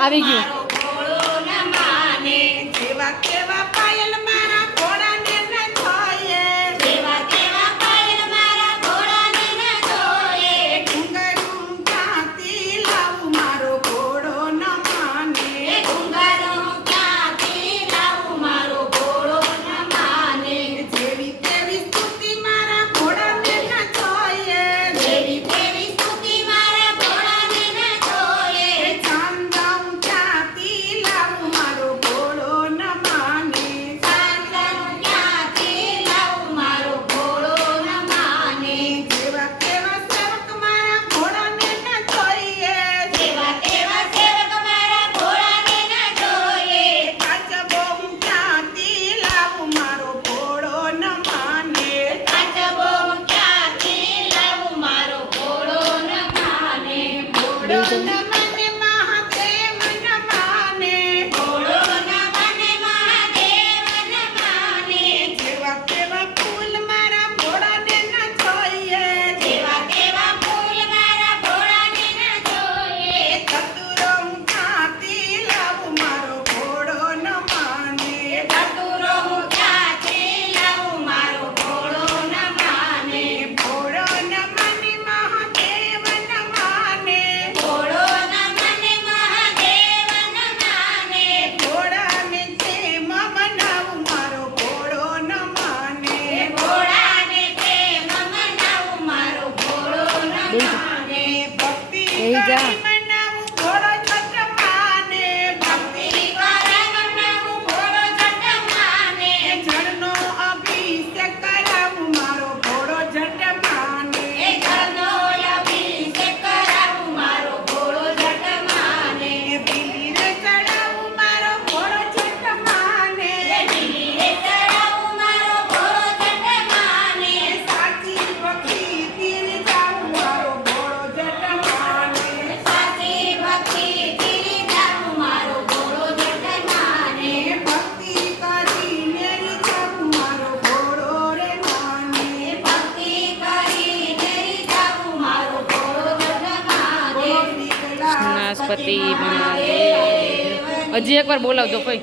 આવી ગયું જેવા કેવા પાયલ મારા ઘોડાને ન જોઈએ જેવા કેવા પાયલ મારા ઘોડાને ન જોઈએ ઘુંઘરું ક્યાંથી લાવું મારો ઘોડો ન માને ઘુંઘરું ક્યાંથી લાવું મારો ઘોડો ન માને જેવી તેવી સ્તુતિ મારા ઘોડાને ન જોઈએ જેવી તેવી સ્તુતિ મારા ઘોડાને ન જોઈએ ચાંદાઉ ક્યાંથી લાવું મારો ઘોડો ન માને ચાંદનું ક્યાંથી લાવું મારો ઘોડો ન માને જેવા કેવા સેવક મારા ઘોડાને ન જોઈએ જેવા તેવા સેવક મારા ઘોડાને ન જોઈએ કાચબો હું ક્યાંથી લાવું મારો ઘોડો ન માને કાચબો ક્યાંથી લાવું મારો ઘોડો ન માને ઘોડો ન માને મહાદેવ ન માને ઘોડો ન માને મહાદેવ ન માને જેવા કેવા ફૂલ મારા ઘોડાને ન જોઈએ જેવા તેવા ફૂલ મારા ઘોડાને ન જોઈએ ચતુરો હું ક્યાંથી લાવું મારો ઘોડો ન માને ચતુરો હું ક્યાંથી લાવું મારો ઘોડો ન માને ઘોડો ન માને મહાદેવ ન માને ઘોડો ન માને મહાદેવ ન માને ઘોડાને જેમ બનાવું મારો ઘોડો ન માને ઘોડાને તેમ મનાવું મારો ઘોડો ન માને ભક્તિ બેહી જા. કરી મનાવું ઘોડો છઠ માને ભક્તિ કરે મનાવું ઘોડો જટ માને જળનો અભિષેક કરાવું મારો ઘોડો જટ માને એ જળનો અભિષેક કરાવું મારો ઘોડો જટ માને બીલીરે ચડાવું મારો ઘોડો જટ માને લીલે ચડાવું મારો ઘોડો જટ માને સાચી ભક્તિ તીર જાઉં મારો ઘોડો જટ માને સાચી ભક્તિથી જાઉં મારો ઘોડો જટ માને ભક્તિ કરીને જાઉં મારો ઘોડો રે માને ભક્તિ કરીને જાઉં મારો ઘોડો જટ માને નીકળા નાસ્પતિ મહાદેવ હજી એકવાર બોલાવજો ભાઈ